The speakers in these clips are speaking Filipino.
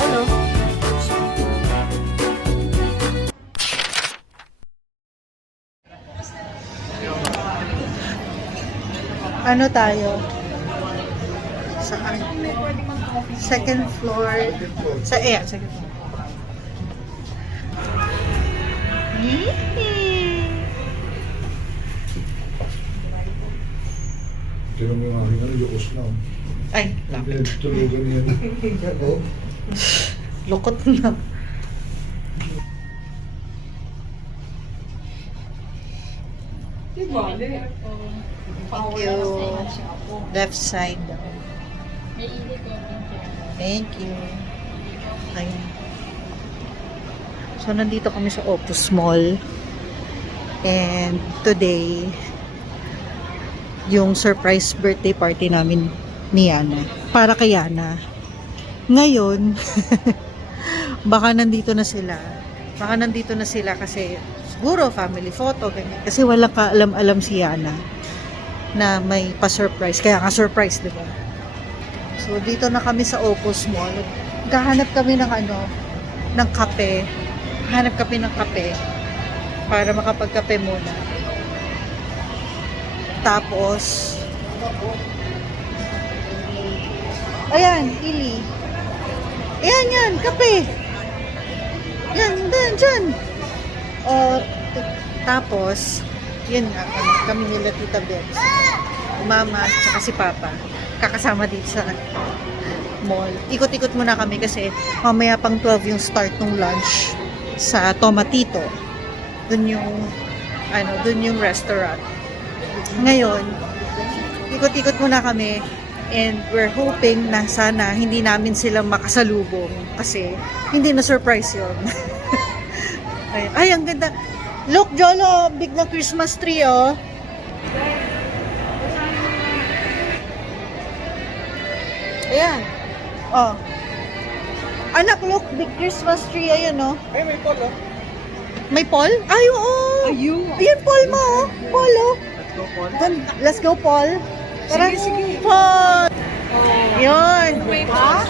Ano? Ano tayo? Saan? Second floor. Second floor. Tignan mo yung aking ano, yukos na. Ay, lapit. Tulugan yan. Oo. Lukot na. Thank you. Left side. Thank you. Ayun. So, nandito kami sa Opus Mall. And today, yung surprise birthday party namin ni Yana. Para kay Yana. Ngayon, baka nandito na sila. Baka nandito na sila kasi siguro family photo, ganyan. Kasi walang kaalam-alam si Yana na may pa-surprise. Kaya nga surprise, di ba? So, dito na kami sa Opus Mall. Gahanap kami ng ng kape. Hanap kami ng kape para makapagkape muna. Tapos, ayan, Ili. Ayan yan, kape. Yan, dyan. Tapos, yun nga, kami nila Tita Bebs. Mama, tsaka si Papa. Kakasama dito sa mall. Ikot-ikot muna kami kasi mamaya pang 12 yung start ng lunch sa Tomatito. Dun yung restaurant. Ngayon, ikot-ikot muna kami and we're hoping na sana hindi namin sila makasalubong kasi hindi na surprise yun. Ay, ang ganda. Look, Jolo, big na Christmas tree, oh. Ayan. Oh. Anak, look, big Christmas tree. Ayan, oh. Ay, may polo. May Paul? Ay, oo. Ayan, Paul mo, oh. Paul, oh. Let's go, Paul. Let's go, Paul. Tara, Sige. Paul. Yun. Ha?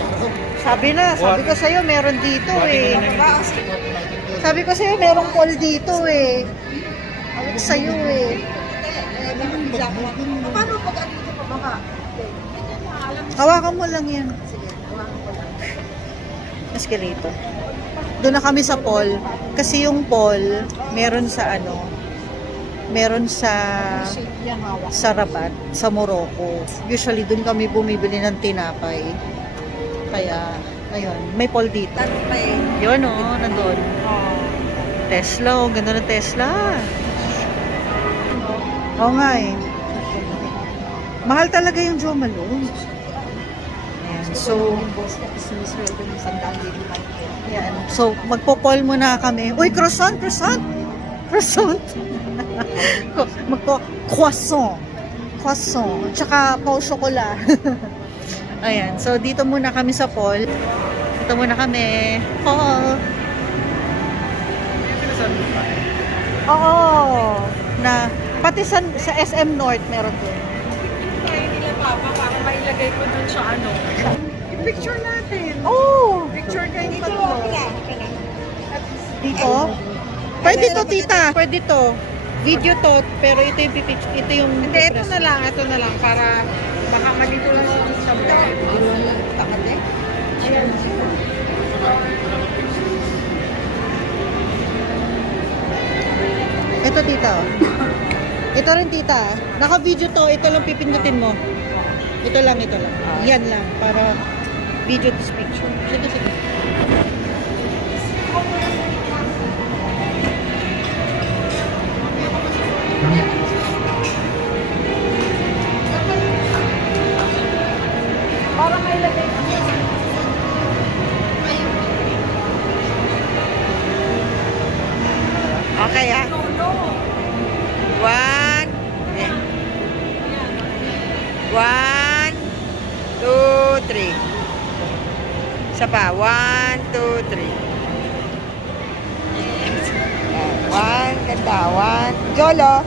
Sabi ko sa'yo, meron dito, eh. Sabi ko sa'yo, merong Paul dito, eh. Sabi ko sa'yo, eh. Paano pag ano ito pa baka? Hawakan mo lang yan. Sige, hawakan ko lang. Escalator. Doon na kami sa Paul. Kasi yung Paul, meron sa Rabat, sa Morocco. Usually, doon kami bumibili ng tinapay. Kaya, ayun, may Paul dito. Yun, oh, nandun. Tesla, oh, ganda ng Tesla. Oo nga, eh. Mahal talaga yung Jo Malone. Ayan, so, yan. So, magpo-call muna kami. Uy, croissant! Croissant. Tsaka pau chocolat. Ayan. So, dito muna kami sa Paul. Dito muna kami. Paul. Oo. Pati sa SM North meron doon. Kaya nila Papa, para mailagay ko dun sa ano. Picture natin. Oh! Picture kayo dito. Dito? Pwede to, tita. Pwede to. Video to, pero ito yung pipicture. Ito yung... Hindi, ito na lang. Para baka malito lang sa mga. Ayan. Ito, tita. Ito rin, tita. Naka-video to. Ito lang pipindutin mo. Ito lang. Yan lang. Para video this picture. Sige. Para mailagay ko. Okay, ha? One. One, two, three. Isa pa. One, two, three. One, ganda. One. Jolo.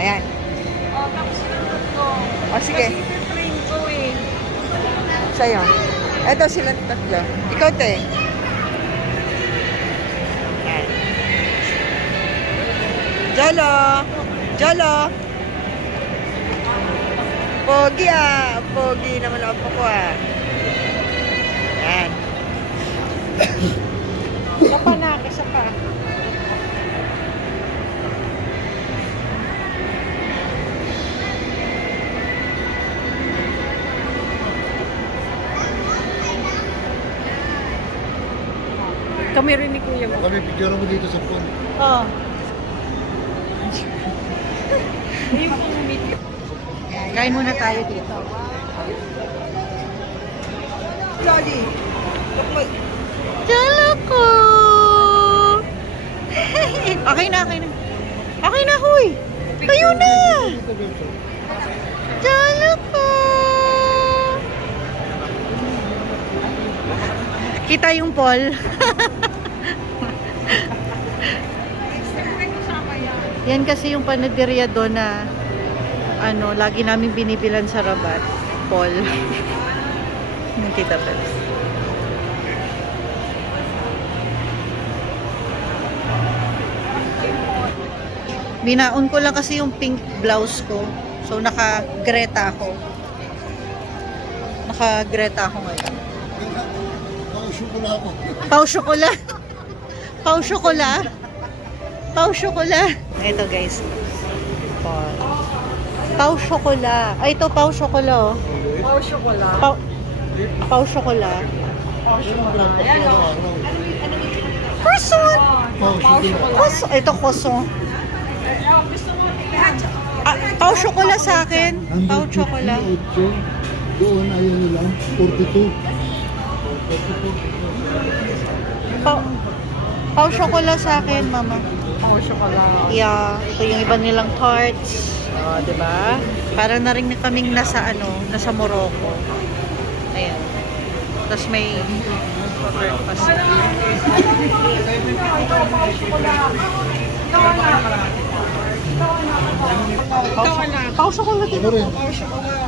Ayan. Oh, tapos sinunod ko. O, sige. Kasi iti-train ko eh. Sa'yo. Ito sila tatlo. Ikaw, te. Ayan. Jolo! Jolo! Pogi ah! Pogi naman ako ko ah. Ayan. Isa pa na, isa pa. Kami rin ni Kuya mo. Kami, picture mo dito sa phone. Oh. Yung pang-meet. Kain muna tayo dito. Loli. Jolo ko! Okay na, okay na. Okay na, huy! Tayo na! Jolo ko! Kita yung Paul. Yan kasi yung panaderia doon na ano, lagi namin binibilan sa Rabat. Paul. Yung Tita Pels. Binaon ko lang kasi yung pink blouse ko. So, naka-greta ako. Naka-greta ako ngayon. Nakasyo ko na ako. Pau chocola. Pau chocola. Pau chocola. Ito guys. Paul. Pau chocola. Ay, ito pau chocola oh. Pau chocola. Pau, pau chocola. Pau chocola. Ayan o. Croissant. Oh, sige. Croissant. Ito croissant. Gusto mo tingnan. Pau chocola sa akin. Pau chocola. 158. Doon, ayaw nila. 42. Pau chocola sa akin, mama. Pau chocola. Yeah, ito yung iba nilang tarts. Oh, 'di ba? Parang na rin kaming nasa nasa Morocco. Ayan. Tapos may breakfast. Pau chocola dito. Ano rin? Pau chocola.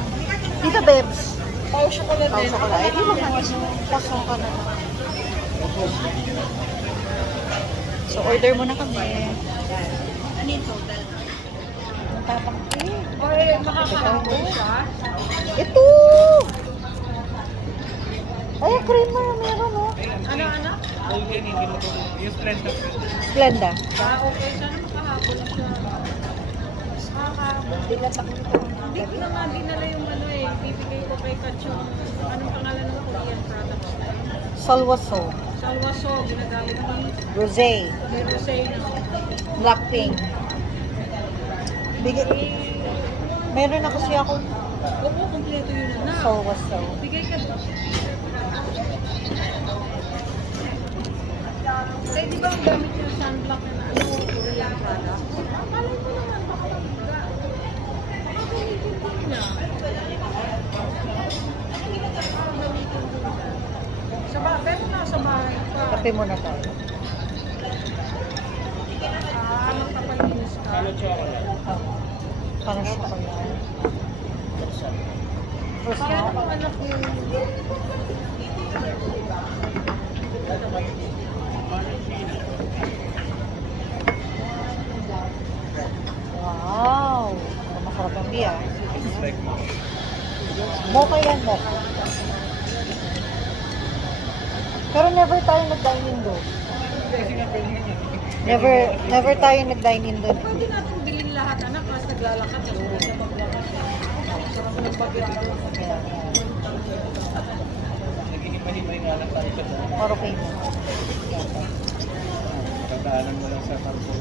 Dito, Bebs. Pau chocola Pau din. chocola. Eh, di ba pasong ka na lang. So, order muna kami. Ano yung total? Tatangki. Ay, makakahabol siya. Ito! Ay, creamer. Meron, oh. Ano? Splenda. Okay siya na makahabol na siya. Makakahabol. Hindi ko na nga dinala yung bibigay ko kay Kachong. Anong pangalan ng Korean product? Salwaso. Salwaso, ginagamit ni Rosé. Rosé na. Blackpink. Bigay. Meron na kasi ako Oo, kompleto yun na. salwaso. Bigay ka. Kasi di ba ang gamit yung sunblock na Korean product? Malay mo naman, baka magbiga. Baka gamitin din niya. Pero nasa bahay pa. Kape muna tayo. Magpapalinis ka. Oh. Parang chocolate. Kaya naman anak yung... Wow! Masarap ang biya. Mocha yan, mocha. Pero never tayo nag-dine-in doon. Never tayo nag-dine-in doon. Pwede natin bilhin lahat anak kasi naglalakad. Tapos hindi na maglakad. Sarap ng bagay. Or okay mo. Tataanan mo lang sa karton.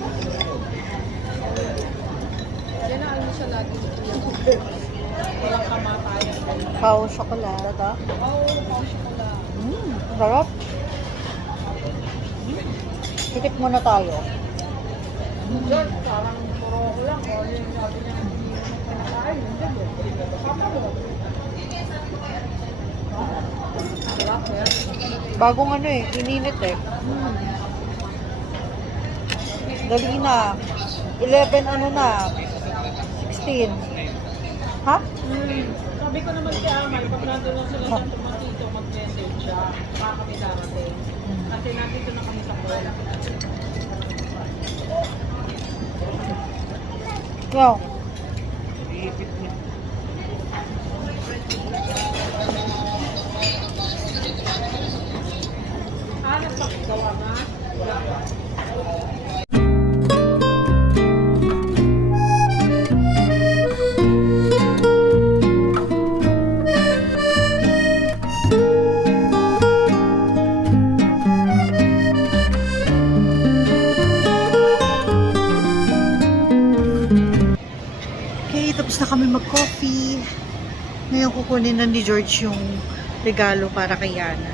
Yan na ano siya lagi. Walang kamatayan. Pau chocolate. Oh, pau chocola. Sarap. Tikit muna tayo. Diyan, parang puro ko lang. O, yung sabi niya, pinakain. Hindi. Papa mo. Sarap yan. Bagong ininit eh. Dali na. 11 na. 16. Ha? Sabi ko naman kay Amal, pag nandun lang sila sa Tomatito, mag-message siya. Baka kami darating. Kasi nandito na kami sa mall. Wow. Nagpakagawa nga. Okay, tapos na kami mag-coffee. Ngayon kukunin na ni George yung regalo para kay Yana.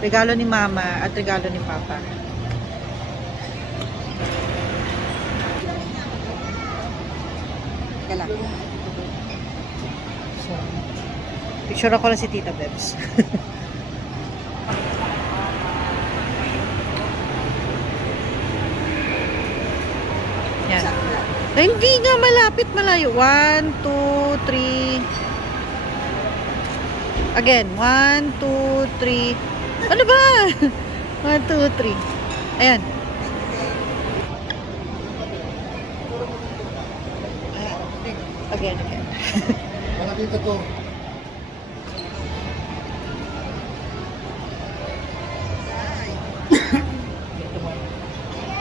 Regalo ni Mama at regalo ni Papa. Teka lang. So, picture ako lang si Tita Bebs. Yan. Ay, hindi nga malapit, malayo. 1, 2, 3. Again, 1, 2, 3. Ano ba? 1, 2, 3. Ayan. Again. Malakita to.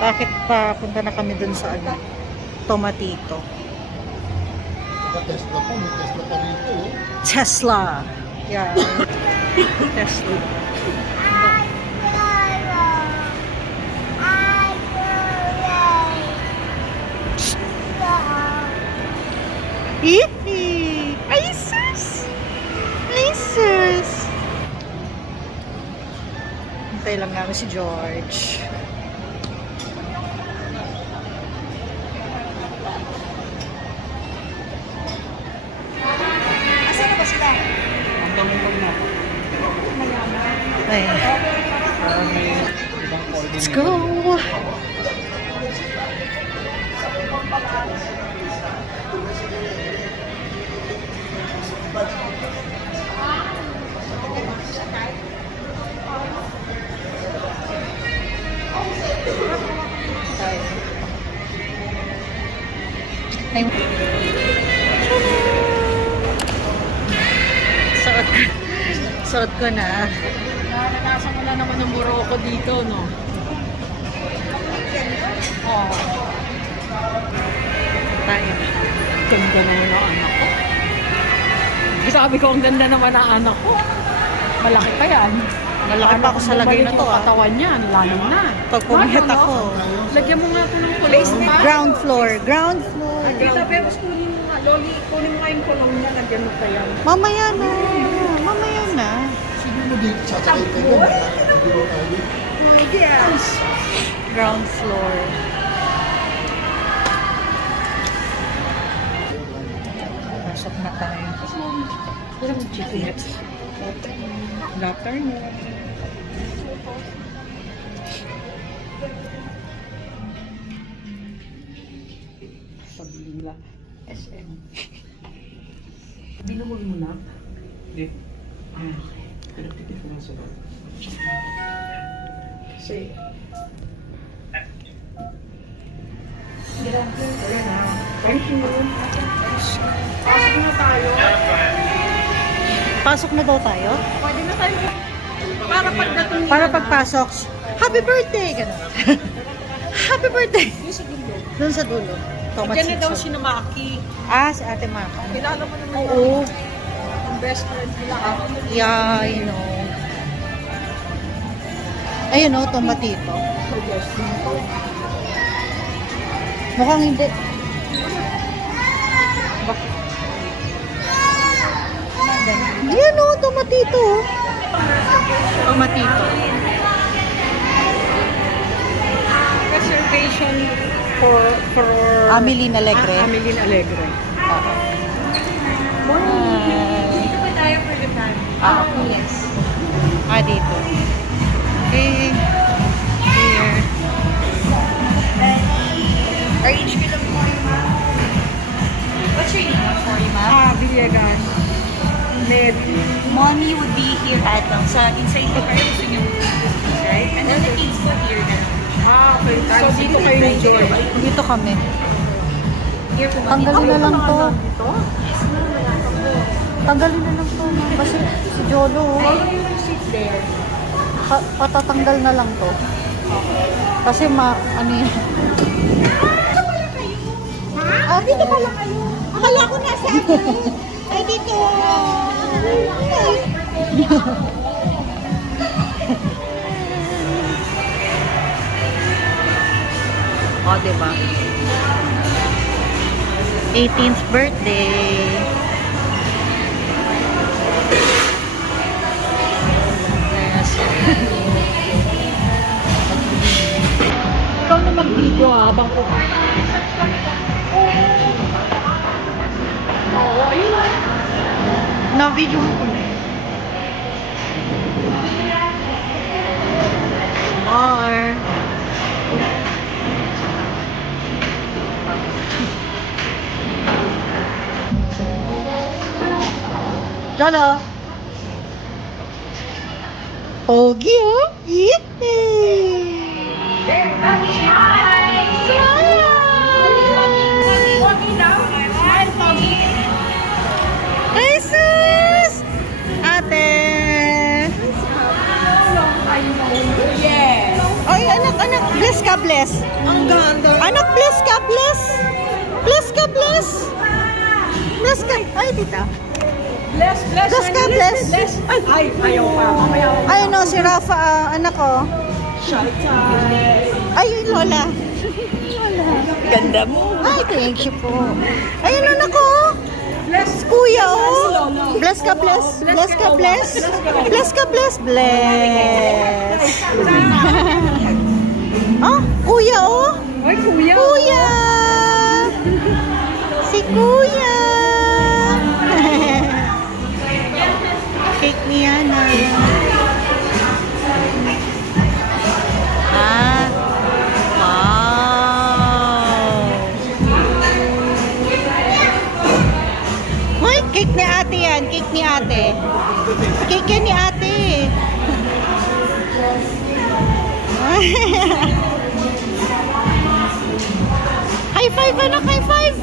Bakit pa punta na kami dun sa ano? Tomatito. Tesla po, may Tesla pa dito. Oh. Tesla. Yeah. Tesla. Hihi! Ay, sus! Ay, sus! Hintay lang namin si George. Asan na ba sila? Hanggang mo na po. Ay. Parang may ibang coordinate. Let's go! Ay, suot ko na. Naranasan mo na naman ng Morocco dito, no? Oo. Tayo. Ganda naman ng anak ko. Sabi ko, ang ganda naman ng anak ko. Malaki pa yan. Malaki pa ako sa lagay na to, Yung ah. katawan niya, lanong na. Pag pumihat Ano, ako. Lagyan mo nga ito ng kulong. Ground floor. Ground floor. Tita Bebs, kunin mo nga. Loli, kunin mo nga yung kulong niya. Lagyan mo pa yan. Mamaya na. Mamaya na. Sige mo dito, sasakay kayo. Hindi mo tayo. Yes. Ground floor. Pasok na tayo. Walang GPS. Later na. Sablila. SM. Binumol mo na? Hindi. Pinagpipit ko lang sa loob. Kasi... Ayan na. Thank you. Pasok na tayo. Pasok na daw tayo? Pwede na tayo. Para pagdating nila Para na- pagpasok, happy birthday! Ganun. Happy birthday! Yung sa dulo. Doon sa dulo. Tomat Diyan na daw sitso. si Namaki. Ah, si Ate Mama. Kilala mo naman Oo. ang best friend nila. Yeah, I know. Ayun o, tomatito. Mukhang hindi. Yan o, tomatito. Tomatito. Reservation for Ameline Alegre. Ameline Alegre. Dito ba tayo for the family? Yes. Dito. Okay. Here. RH lang po yung kayo enjoy. Dito kami. Tanggalin na lang to. Tanggalin na lang to. Kasi si Jolo, Sit there. patatanggal na lang to. Kasi ano yun. Ah, dito pala kayo. Akala ko nasa ano. Ay, dito. O, diba? 18th birthday. Yes. Ikaw na mag-video habang ko. Oo, ayun. Na-video ko na. More. Jolo. Pogi, oh. Ay, sus! Ate! Yes. Ay, anak, bless ka, bless. Ang ganda. Anak, bless ka, bless. Bless ka, bless. Bless ka. Ay, tita. Bless, bless. Bless ka, bless. Bless. Ay, ayaw pa. Mamaya ako. Ay, no, si Rafa, anak ko. Shy time. Ay, Lola. Ganda mo. Ay, thank you po. Ayun, anak ko. Bless. Kuya, oh. Bless ka, bless. Bless ka, bless. Bless ka, bless. Bless. Ah, kuya, oh. Ay, kuya. Kuya! Si Kuya! Cake ni Yana. Ah, wow! Uy, cake ni ate yan. Cake ni ate. Cake yan ni ate. High five, anak, high five.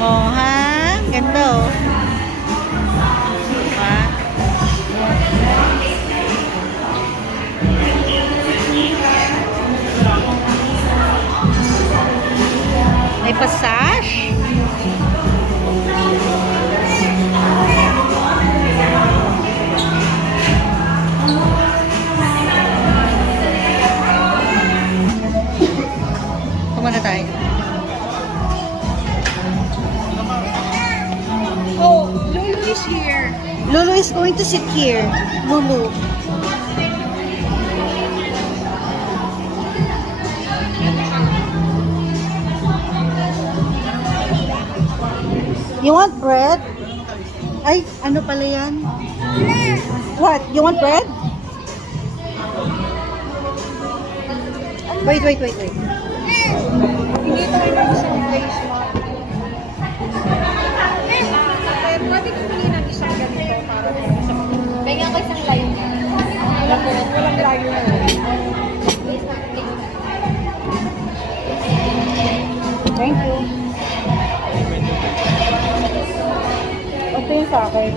Oh, ha? Ganda, oh. Ha? May passage. Kumana tayo. Oh, Lulu is here. Lulu is going to sit here. Lulu. You want bread? Ay, ano pala yan? What? You want bread? Wait. Hindi tayo ng isang place mo. Pwede kumili ng isang ganito para sa isang... Kaya ko isang line. Walang layo na. Thank you. Ito yung sa akin.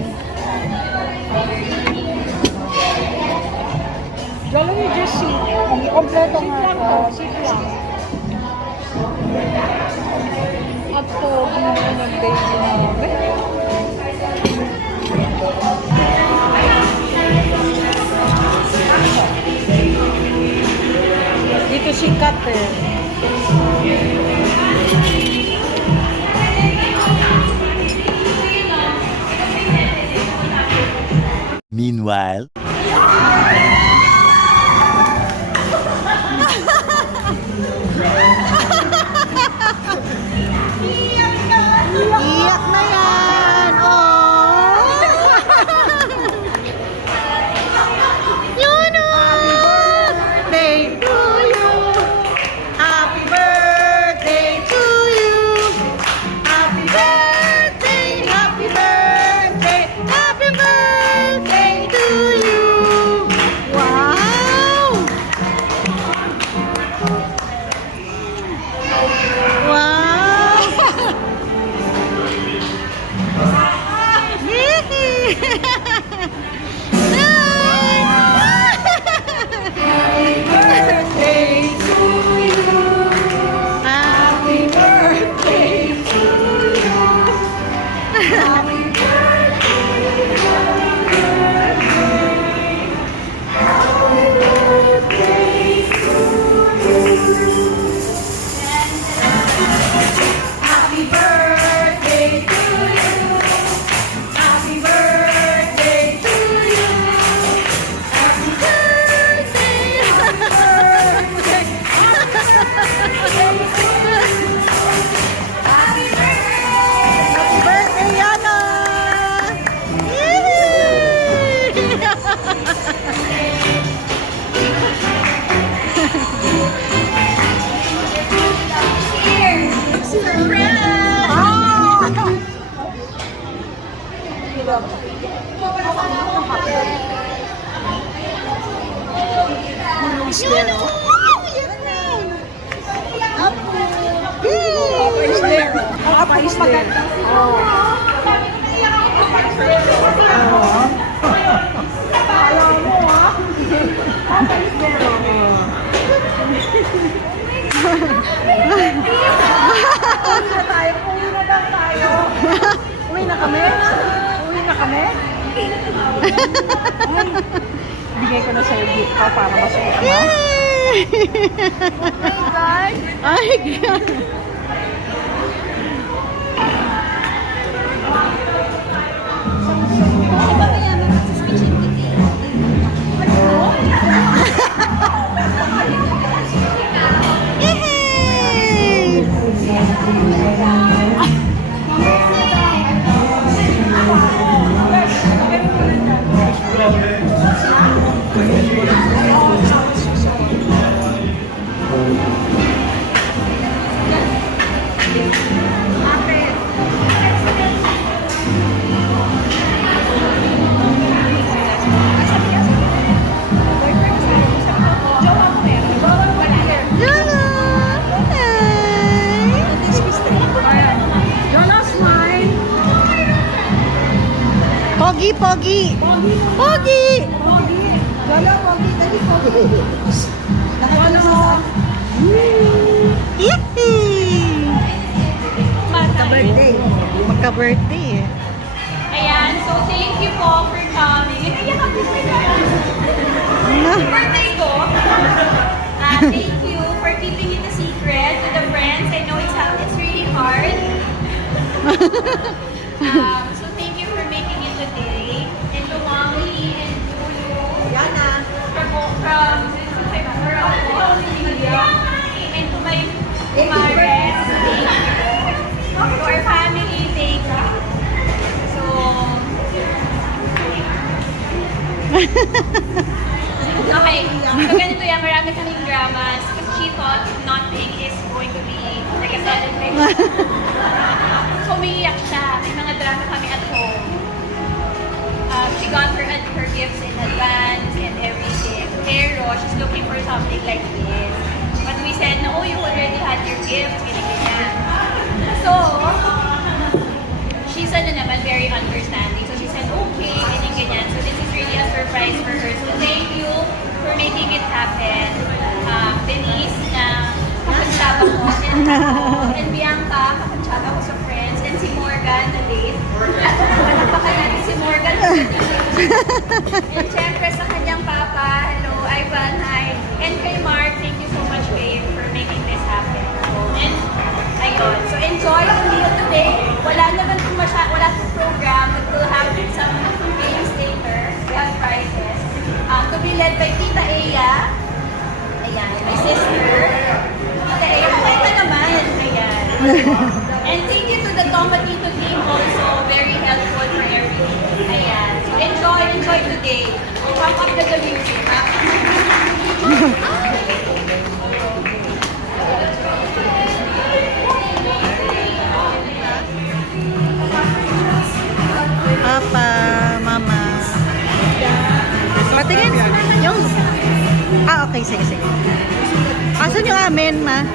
Jolo, you just see. Kompleto Sit nga. lang to. Sit lang. At pogi naman ng baby namin. Dito si Kat eh. Meanwhile, Iyak na yan! Oh! Yun o! Birthday to you! Happy birthday to you! Happy birthday! Happy birthday! Happy birthday to you! is there. Papa is there. Papa is there. Uwi na kami? Uwi na kami? Ay, bigay ko na sa'yo gift ko para masuot mo. Ay, God. Yehey! Pogi, Pogi! Pogi! Yehey! Birthday. Magka-birthday eh. Ayan, so thank you po for coming. Ay, happy birthday ko! Thank you for keeping it a secret to the friends. I know it's really hard. So thank you for making it today. And to Mommy and Lulu. Yana. From and to my parents. To our family, thank you. So, okay. So, ganito yan. Marami kaming dramas. Because she thought nothing is going to be like a celebration. So, umiiyak siya. May mga drama kami at home. She got her gifts in advance and everything. Pero, she's looking for something like this. But we said, no, you already had your gift. Ganyan. So, she's very understanding. So she said, okay, ganyan. So this is really a surprise for her. So thank you for making it happen. Denise, na kapansyaba ko, and Bianca, kapansyaba ko sa friends, and si Morgan na late. Malakpakan natin si Morgan. And syempre sa kanyang papa, hello, Ivan, hi. And kay Mark, thank you so much, babe, for making this happen. And ayun. So enjoy the meal today. Wala naman itong wala itong program, but we'll have some games later. We have prizes. To be led by Tita Aya. Ayan, my sister. Tita Aya, kumain ka naman. Ayan. And thank you to the Tomatito team also. Very helpful for everything. Ayan. So enjoy today. Pump up the music. Papa, Mama. Patingin. Yung... okay. Sige. Asan yung amin, Ma?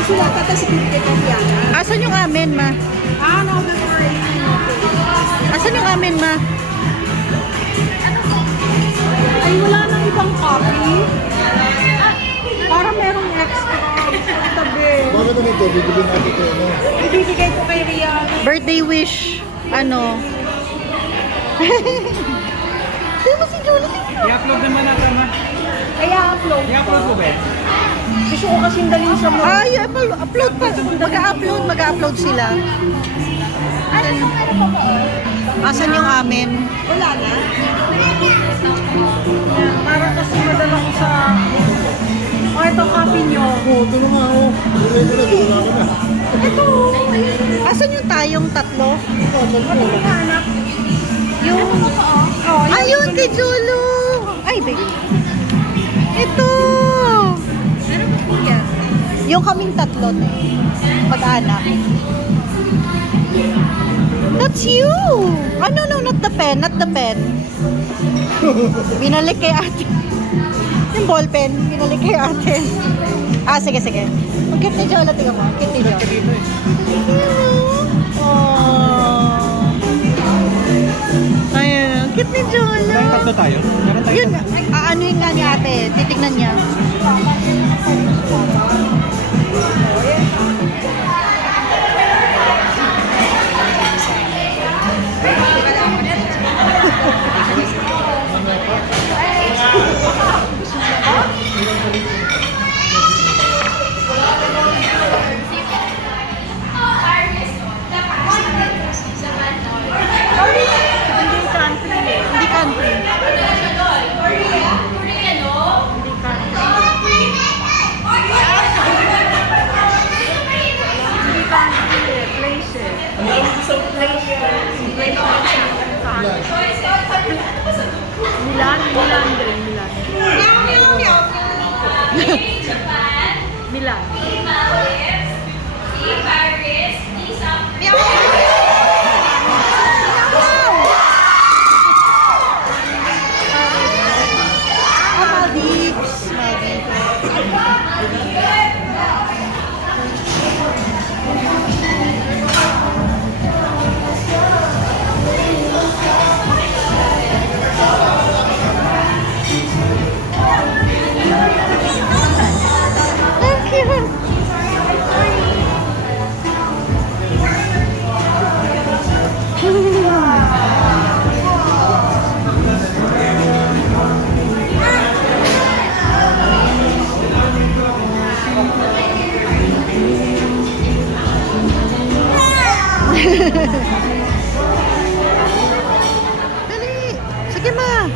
Susulatan ta si Kite Kopiana. Asan yung amin, Ma? No, don't worry. Asan yung amin, Ma? Ay, wala nang ibang copy. Para merong extra. Sa tabi. Bakit ganito? Bibigyan natin ito, no? Ibibigay ko kay Rian. Birthday wish. Ano? Sino si Julie? I-upload naman natin, ma. Kaya upload. I-upload ko ba? Gusto ko kasing dalhin sa mo. Ay, upload pa. Mag-upload sila. Asan yung amin? Wala na. Para kasi madala ko sa... ito copy nyo. Oo, ito nga, oh. Wala ka na. Ito. Asan yung tayong tatlo? Anak. Yung... ayun, kay Jolo! Ay, baby. Ito! Yung kaming tatlo, mag-anak. That's you! No, not the pen. Binalik kay ate. yung ballpen? Binalik kay ate. Ah, sige, sige. Ang cute ni Jola, tingnan mo. Ang cute ni Jola. Dito eh. Oh. Ayan, ang cute ni Jola. Tayong tatlo tayo. Meron tayo. Yun, aanuhin nga ni ate. Titignan niya. Hindi country eh. Hindi country. Hindi country eh. Place eh. Milan din. Milan. Ah, Maldives. Maldives. Ang cute. Dali. Sige ma.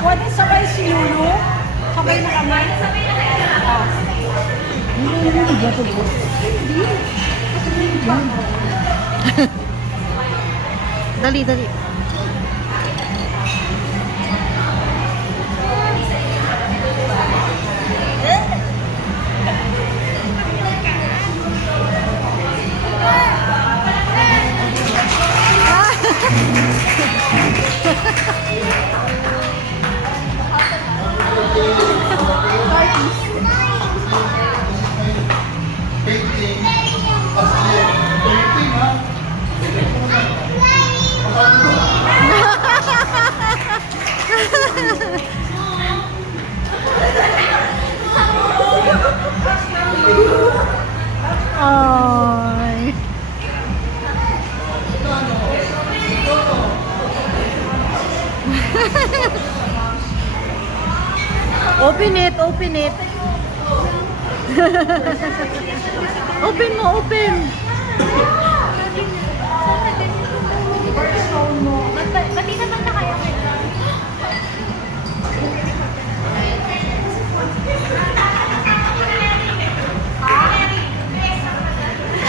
Pwede sabay si Lulu? Sabay na kamay? Dali, dali. Ay. Open it, open it. Open mo, open. Pati naman na kaya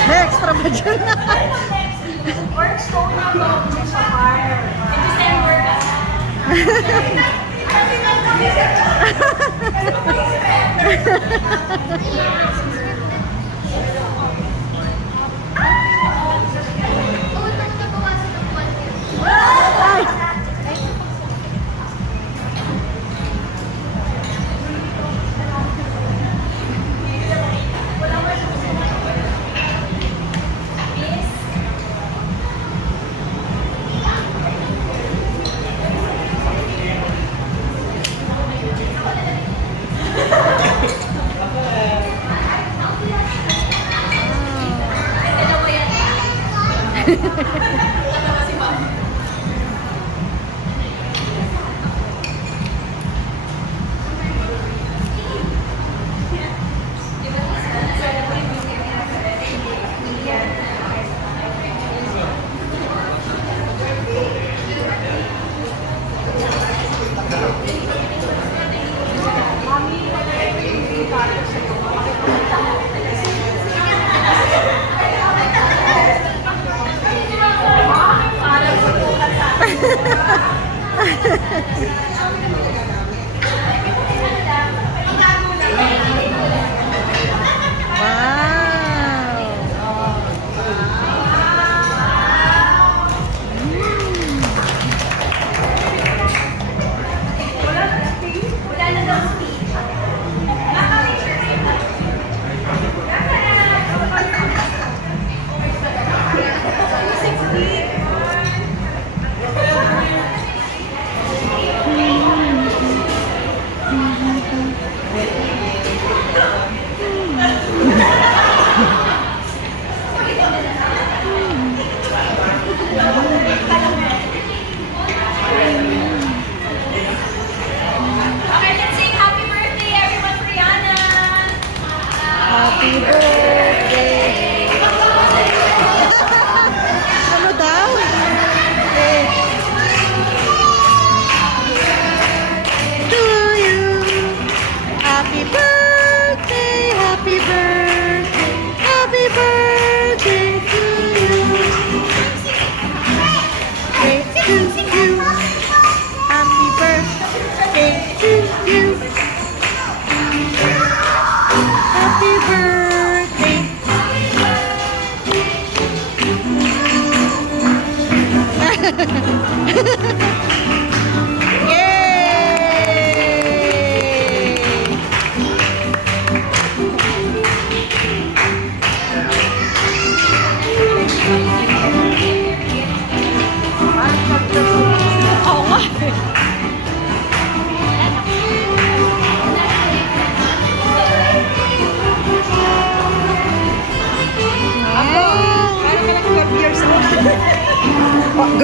May extra ba dyan? Work stone na ba sa fire?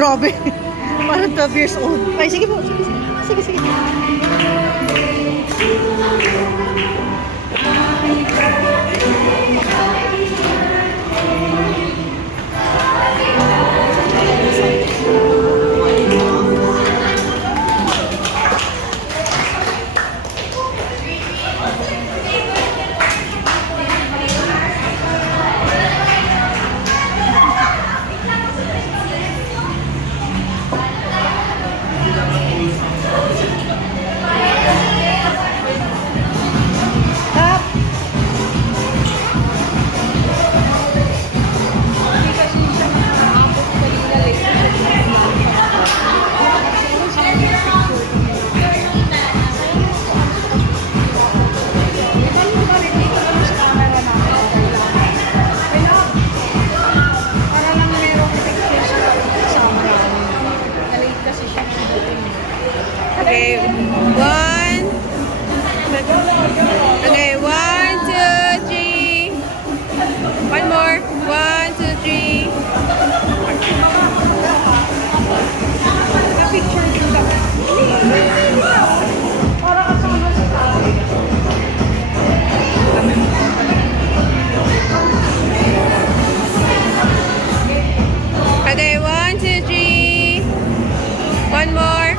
Grabe. Parang 12 years old. Ay, sige po. Sige, sige. Sige, sige. Stop. Hindi kasi siya nakaabot kanina late. Para lang merong pictures pa kasama namin. Na-late kasi siya nagdating. Okay, one. Okay, 1, 2, 3. One more. 1, 2, 3. Na-picture din daw. Para kasama sa tao. Okay, 1, 2, 3. One more.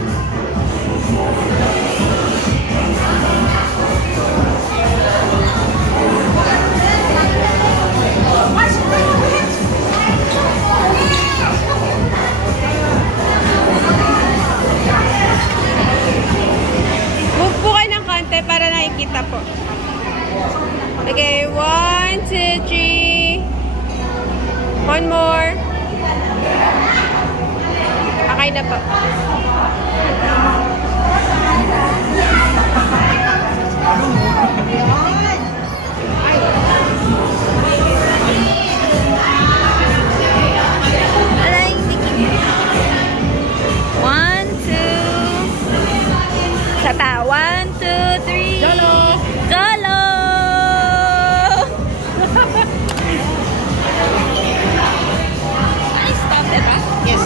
Move po kayo ng konti para nakikita po. Okay, 1, 2, 3. One more. Okay na po. Aray, sige. 1, 2. Sa pa. 1,